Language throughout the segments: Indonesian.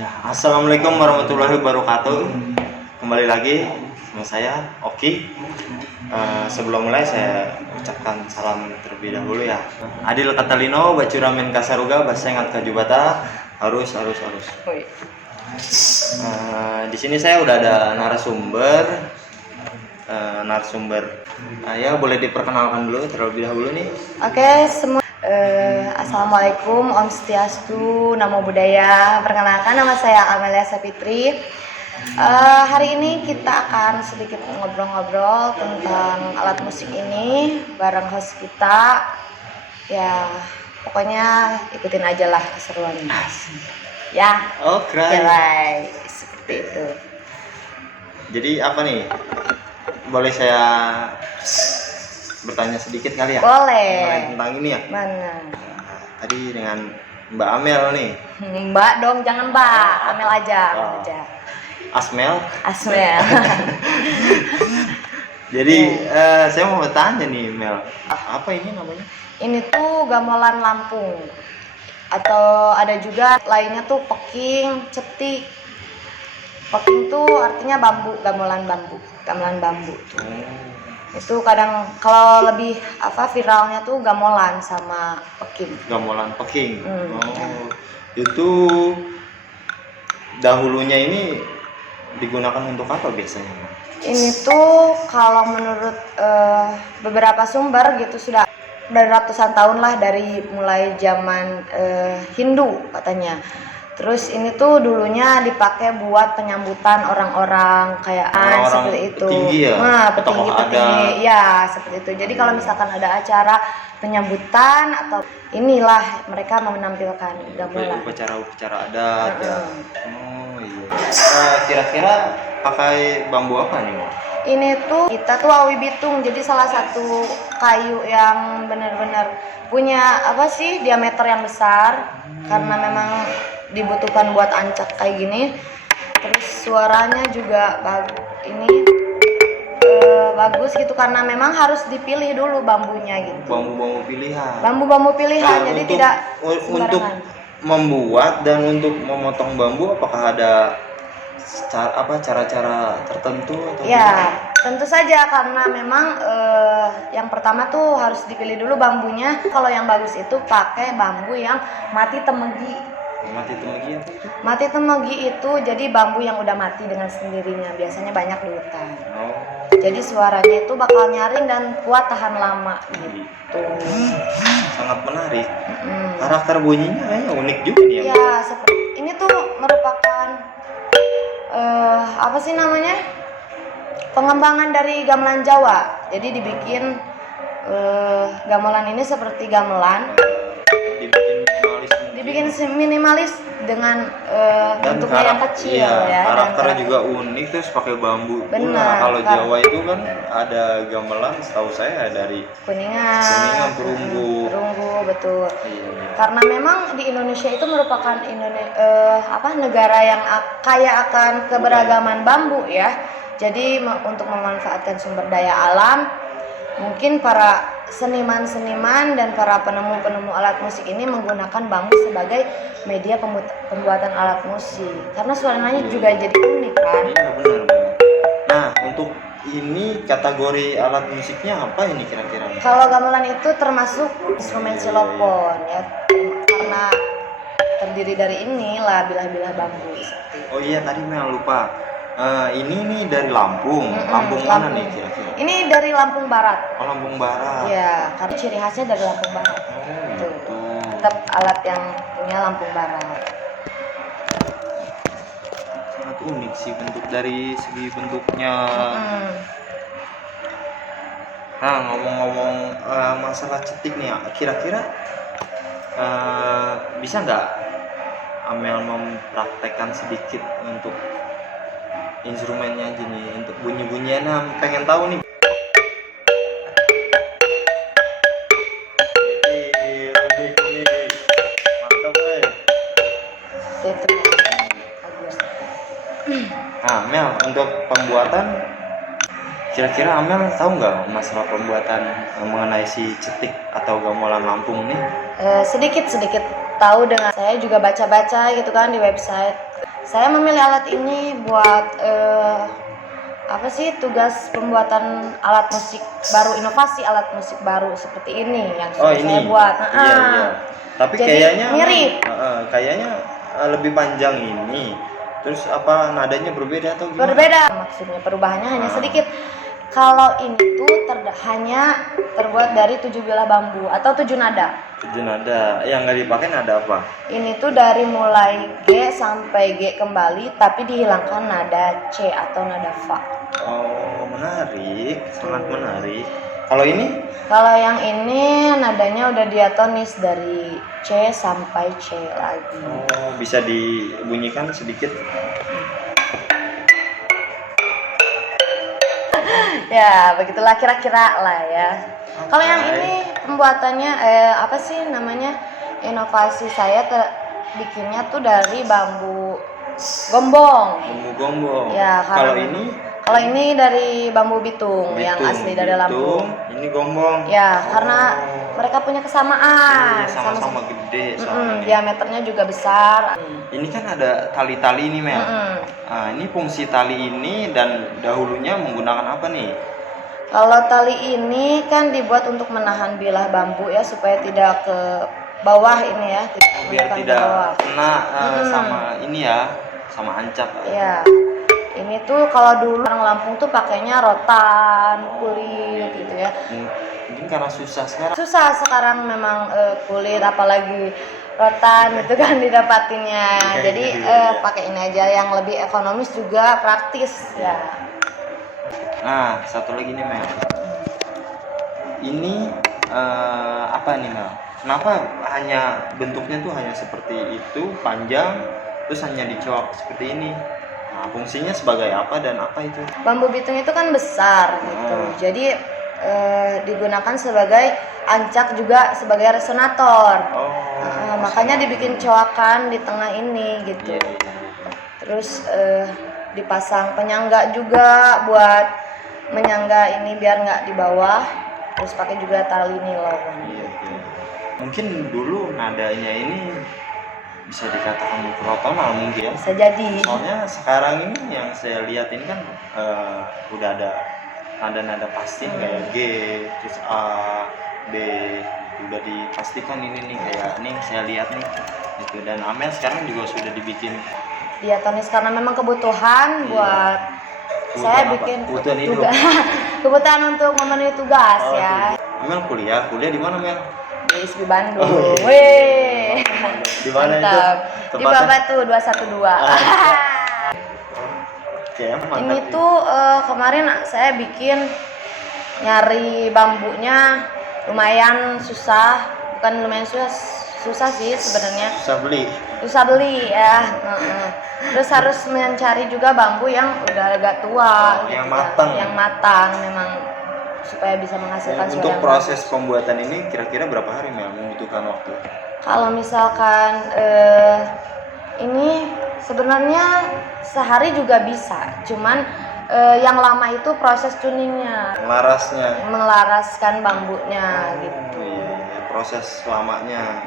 Ya, Assalamualaikum warahmatullahi wabarakatuh. Kembali lagi sama saya Oki. Sebelum mulai saya ucapkan salam terlebih dahulu ya. Adil Katalino, Bacuramin Kasaruga, Basengat Kajubata, harus. Di sini saya udah ada narasumber. Ya boleh diperkenalkan dulu terlebih dahulu nih. Oke, semua. Assalamualaikum, Om Setiastu, Namo Buddhaya. Perkenalkan, nama saya Amelia Sapitri. Hari ini kita akan sedikit ngobrol-ngobrol tentang alat musik ini bareng host kita. Ya, pokoknya ikutin aja lah keseruannya. Ya. Oh, keren. Ya, seperti itu. Jadi apa nih? Boleh saya bertanya sedikit kali ya? Boleh. Tentang ini ya? Mana? Tadi dengan Mbak Amel nih. Mbak dong, jangan Mbak. Amel aja. Asmel. Jadi saya mau bertanya nih Mel, apa ini namanya? Ini tuh gamelan Lampung, atau ada juga lainnya tuh peking, cetik. Peking tuh artinya bambu, gamelan bambu. Itu kadang kalau lebih viralnya tuh gamelan sama peking. Gamelan peking. Itu dahulunya ini digunakan untuk apa biasanya? Ini tuh kalau menurut beberapa sumber gitu sudah dari ratusan tahun lah, dari mulai zaman Hindu katanya. Terus ini tuh dulunya dipakai buat penyambutan orang-orang kayaan seperti itu. Petinggi ya? Petinggi, ya seperti itu. Jadi kalau misalkan ada acara penyambutan atau inilah mereka mau menampilkan gamelan. Upacara adat ya. Oh iya. Kira-kira pakai bambu apa nih? Ini tuh kita tuh awi bitung, jadi salah satu kayu yang benar-benar punya diameter yang besar, karena memang dibutuhkan buat ancak kayak gini. Terus suaranya juga bagus gitu, karena memang harus dipilih dulu bambunya gitu. Bambu pilihan. Jadi tidak sembarangan. Untuk membuat dan untuk memotong bambu, apakah ada cara-cara tertentu atau ya tentu saja, karena memang yang pertama tuh harus dipilih dulu bambunya. Kalau yang bagus itu pakai bambu yang mati temegi. Mati temegi apa itu? Mati temegi itu jadi bambu yang udah mati dengan sendirinya, biasanya banyak di hutan. Jadi suaranya itu bakal nyaring dan kuat tahan lama gitu. Sangat menarik. Karakter bunyinya kayaknya unik juga nih ya. Seperti ini tuh merupakan pengembangan dari gamelan Jawa. Jadi dibikin gamelan ini seperti gamelan, dibikin minimalis dengan bentuknya yang kecil ya. Karakternya juga unik, terus pakai bambu. Benar. Kalau Jawa itu kan ada gamelan, setahu saya dari Kuningan, Perunggu, betul. Karena memang di Indonesia itu merupakan negara yang kaya akan keberagaman bambu ya. Jadi untuk memanfaatkan sumber daya alam, mungkin para seniman-seniman dan para penemu-penemu alat musik ini menggunakan bambu sebagai media pembuatan alat musik, karena suaranya juga jadi unik kan. Iya, benar. Nah, untuk ini kategori alat musiknya apa ini kira-kira? Kalau gamelan itu termasuk instrumen xylophone ya, karena terdiri dari inilah bilah-bilah bambu. Oh iya, tadi Mel lupa. Ini nih dari Lampung. Lampung mana nih kira-kira? Ini dari Lampung Barat. Oh, Lampung Barat. Ya, karena ciri khasnya dari Lampung Barat. Gitu. Tetap alat yang punya Lampung Barat. Sangat unik sih dari segi bentuknya. Nah, ngomong-ngomong masalah cetik nih, kira-kira bisa nggak Amel mempraktekkan sedikit untuk instrumennya aja nih, untuk bunyi-bunyiannya pengen tahu nih. Mantap Nah Mel, untuk pembuatan Kira-kira Amel tahu nggak masalah pembuatan mengenai si cetik atau gamelan Lampung nih? Sedikit tahu, dengan saya juga baca-baca gitu kan di website. Saya memilih alat ini buat apa sih, tugas pembuatan alat musik baru, inovasi alat musik baru seperti ini yang sudah saya buat. Iya, iya. Tapi Jadi, kayaknya mirip. Kayaknya lebih panjang ini. Terus apa nadanya berbeda atau gimana? Berbeda, maksudnya perubahannya hanya sedikit. Kalau ini tuh hanya terbuat dari 7 bilah bambu atau 7 nada. 7 nada. Yang nggak dipakai nada apa? Ini tuh dari mulai G sampai G kembali, tapi dihilangkan nada C atau nada Fa. Oh, menarik, sangat menarik. Kalau ini? Kalau yang ini nadanya udah diatonis dari C sampai C lagi. Oh, bisa dibunyikan sedikit? Ya, begitulah kira-kira lah ya. Kalau yang ini pembuatannya apa sih namanya? Inovasi saya bikinnya tuh dari bambu gombong. Bambu gombong. Ya, kalau ini dari bambu bitung yang asli dari Lampung. Ini gombong. Ya, karena mereka punya kesamaan. Iya, sama-sama gede. Diameternya juga besar. Ini kan ada tali-tali ini, Mel. Nah, ini fungsi tali ini dan dahulunya menggunakan apa nih? Kalau tali ini kan dibuat untuk menahan bilah bambu ya, supaya tidak ke bawah ini ya, Biar tidak kena sama ini ya, sama ancap. Ya, ini tuh kalau dulu orang Lampung tuh pakainya rotan, kulit gitu ya. Mungkin karena susah sekarang. Susah sekarang memang kulit, apalagi rotan itu kan didapatinnya. Jadi pakai ini aja yang lebih ekonomis juga praktis ya. Nah, satu lagi nih, Mel. Ini apa nih, Mel? Kenapa hanya bentuknya tuh hanya seperti itu, panjang, terus hanya dicoak seperti ini? Nah, fungsinya sebagai apa dan apa itu? Bambu bitung itu kan besar gitu. Jadi digunakan sebagai ancak, juga sebagai resonator. Makanya dibikin coakan di tengah ini gitu. Terus dipasang penyangga juga buat menyangga ini biar nggak di bawah. Terus pakai juga tali nilon. Mungkin dulu nadanya ini bisa dikatakan mikrotonal mungkin ya. Bisa jadi. Soalnya sekarang ini yang saya lihat ini kan udah ada nada-nada pasti kayak G, terus A, B, udah dipastikan ini nih, kayak nih saya lihat nih gitu. Dan Amel sekarang juga sudah dibikin diatonis karena memang kebutuhan buat saya bikin kebutuhan untuk memenuhi tugas ya. Amel kuliah di mana, Mel? Di ISB Bandung. Weh. Di mana itu? Di Babatu 212. Ini tuh kemarin saya bikin, nyari bambunya lumayan susah, bukan lumayan susah sih sebenarnya. Susah beli ya. Terus harus mencari juga bambu yang udah agak tua, yang gitu, matang. yang matang memang, supaya bisa menghasilkan suara. Untuk proses pembuatan ini kira-kira berapa hari, Mel, membutuhkan waktu? Kalau misalkan ini sebenarnya sehari juga bisa, cuman yang lama itu proses tuningnya, melaraskan bambunya gitu. Proses lamanya.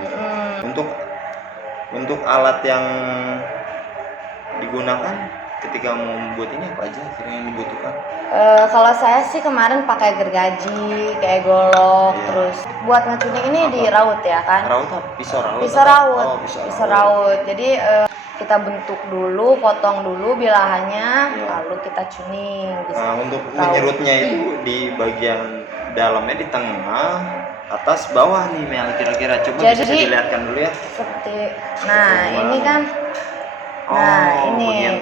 Untuk alat yang digunakan ketika membuat ini apa aja kira yang dibutuhkan? Kalau saya sih kemarin pakai gergaji, kayak golok, terus buat ngetuning ini di raut ya kan? Raut apa? Pisau raut? Pisau raut. Jadi kita bentuk dulu, potong dulu bilahannya, lalu kita tuning. Untuk menyerutnya itu di bagian dalamnya, di tengah, atas, bawah nih, Mel, kira-kira. Coba bisa dilihatkan dulu ya. Seperti, ini kan. Ini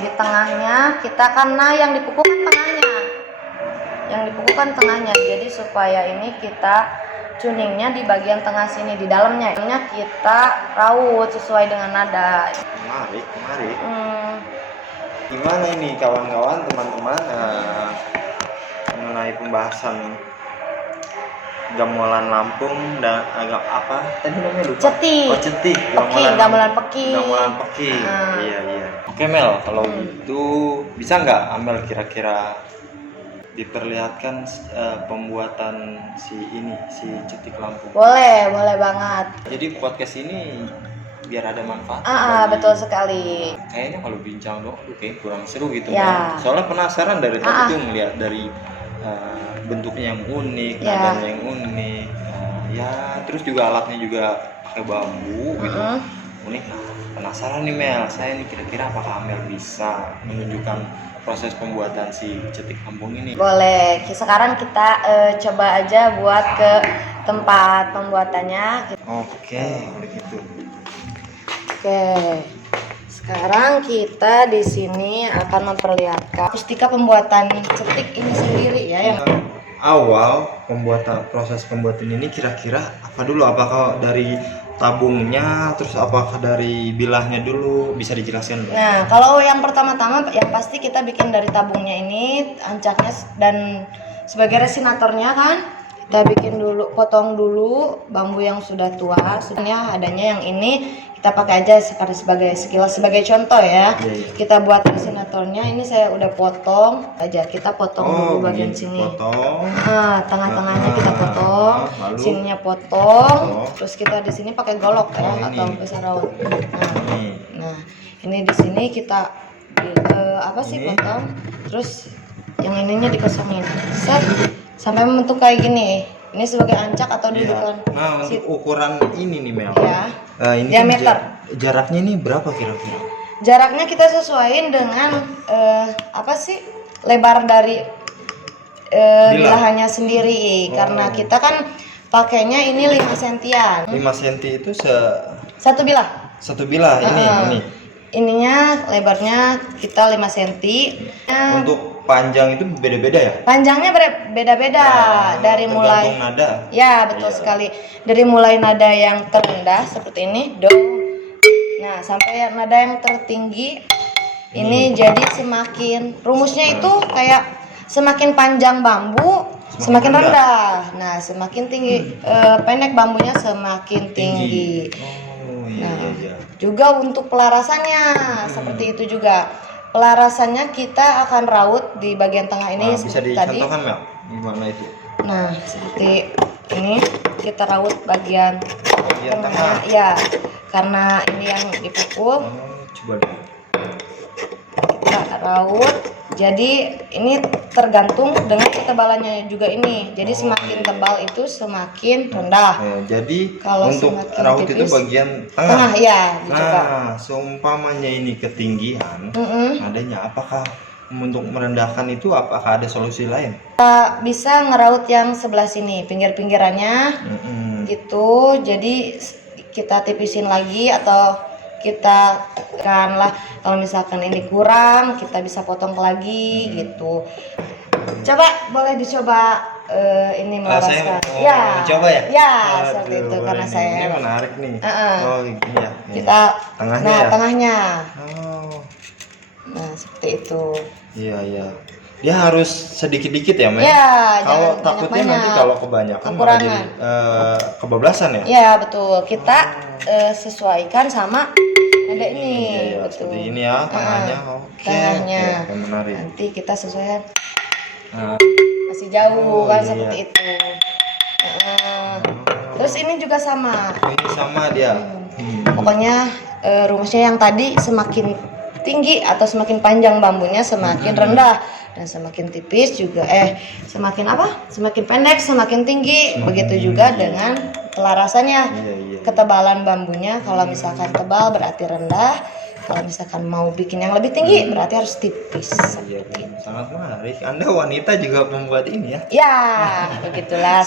di tengahnya kita, karena yang dipukul kan tengahnya. Jadi supaya ini kita tuningnya di bagian tengah sini, di dalamnya kita raut sesuai dengan nada. Menarik. Gimana ini kawan-kawan, teman-teman, mengenai pembahasan gamelan Lampung dan agak apa tadi namanya, lupa. Cetik. Gamelan peki. Iya. Oke, Mel, kalau gitu bisa nggak Amel kira-kira diperlihatkan pembuatan si cetik lampu. Boleh banget. Jadi podcast ini biar ada manfaat. Betul sekali. Kayaknya kalau bincang dong, kayak kurang seru gitu Ya. Mel. Soalnya penasaran dari tadi tuh ngeliat dari bentuknya yang unik, nadanya yang unik. Ya, terus juga alatnya juga pakai bambu gitu. Unik. Nah, penasaran nih Mel, saya nih kira-kira apakah Mel bisa menunjukkan proses pembuatan si cetik kampung ini? Boleh. Sekarang kita coba aja buat ke tempat pembuatannya. Oke, begitu. Oke. Sekarang kita di sini akan memperlihatkan akustika pembuatan cetik ini sendiri ya. Awal proses pembuatan ini kira-kira apa dulu? Apakah dari tabungnya, terus apakah dari bilahnya dulu? Bisa dijelaskan? Nah, kalau yang pertama-tama yang pasti kita bikin dari tabungnya ini, ancaknya dan sebagai resinatornya kan kita bikin dulu, potong dulu bambu yang sudah tua. Sebenarnya adanya yang ini kita pakai aja sekilas sebagai contoh ya. Kita buat resinatornya ini saya udah potong aja. Kita potong dulu bagian sini. Nah, tengah-tengahnya kita potong, sininya potong. Terus kita di sini pakai golok ya atau pisau raut. Nah, ini di sini kita potong. Terus yang ininya dikosongin. Set sampai membentuk kayak gini. Ini sebagai ancak atau dudukan. Nah, untuk ukuran ini nih Mel. Ya. Ini diameter. Jaraknya ini berapa kira-kira? Jaraknya kita sesuaiin dengan lebar dari bilahannya sendiri. Karena kita kan pakainya ini 5 sentian. 5 senti itu satu bilah. Satu bilah ini. Ininya lebarnya kita 5 cm. Untuk panjang itu beda-beda ya? Panjangnya beda-beda dari mulai nada. Ya, betul sekali. Dari mulai nada yang terendah seperti ini, do. Nah, sampai nada yang tertinggi ini jadi semakin rumusnya itu kayak semakin panjang bambu, semakin rendah. Nah, semakin tinggi pendek bambunya semakin tinggi. Juga untuk pelarasannya seperti itu juga. Pelarasannya kita akan raut di bagian tengah ini bisa dicontohkan Mel? Gimana itu? Nah, seperti ini kita raut bagian tengah. Ya, karena ini yang dipukul. Coba dulu. Kita raut. Jadi ini tergantung dengan ketebalannya juga ini. Jadi semakin tebal itu semakin rendah. Jadi kalau untuk raut tipis, itu bagian tengah. Ya. Nah, seumpamanya ini ketinggian, adanya apakah untuk merendahkan itu apakah ada solusi lain? Kita bisa ngeraut yang sebelah sini, pinggir-pinggirannya, gitu. Jadi kita tipisin lagi atau kita kanlah kalau misalkan ini kurang kita bisa potong lagi gitu. Coba boleh dicoba ini melaraskan. Coba ya? Ya, seperti itu karena saya. Ini menarik nih. Gini ya. Kita tengahnya. Tengahnya. Nah, seperti itu. Iya. Dia harus sedikit-dikit ya, Mel? Ya, kalau takutnya nanti kalau kebanyakan malah jadi kebablasan ya? Iya, betul. Kita sesuaikan sama nada ini. Iya, betul. Seperti ini ya, tengahnya. Tengahnya. Menarik. Nanti kita sesuaikan. Masih jauh kan seperti itu. Terus ini juga sama. Ini sama dia. Pokoknya rumusnya yang tadi semakin tinggi atau semakin panjang bambunya semakin rendah dan semakin tipis juga semakin pendek semakin tinggi. Begitu juga dengan pelarasannya. Ketebalan bambunya kalau misalkan tebal berarti rendah, kalau misalkan mau bikin yang lebih tinggi berarti harus tipis. Sangat menarik. Anda wanita juga membuat ini ya? Ya, begitulah.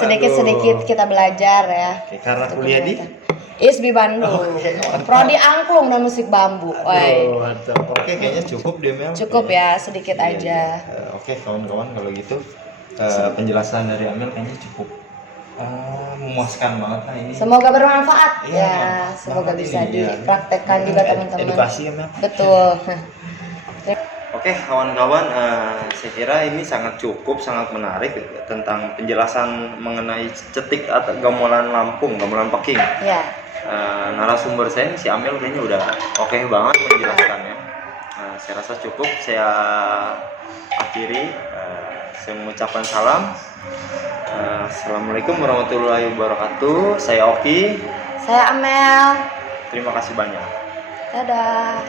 Sedikit-sedikit kita belajar ya. Karena kuliah di ISBI Bandung. Prodi angklung dan musik bambu. Oke, kayaknya cukup deh Mel. Cukup ya, sedikit aja. Oke, kawan-kawan kalau gitu penjelasan dari Amel kayaknya cukup memuaskan banget lah ini. Semoga bermanfaat ya. Semoga bisa dipraktekkan juga teman-teman. Edukasi ya Mel. Betul. Oke kawan-kawan, saya kira ini sangat cukup, sangat menarik tentang penjelasan mengenai cetik atau gamelan Lampung, gamelan Peking. Ya. Narasumber saya ini si Amel kayaknya udah oke banget menjelaskannya. Saya rasa cukup. Saya akhiri. Saya mengucapkan salam. Assalamualaikum warahmatullahi wabarakatuh. Saya Oki. Saya Amel. Terima kasih banyak. Dadah.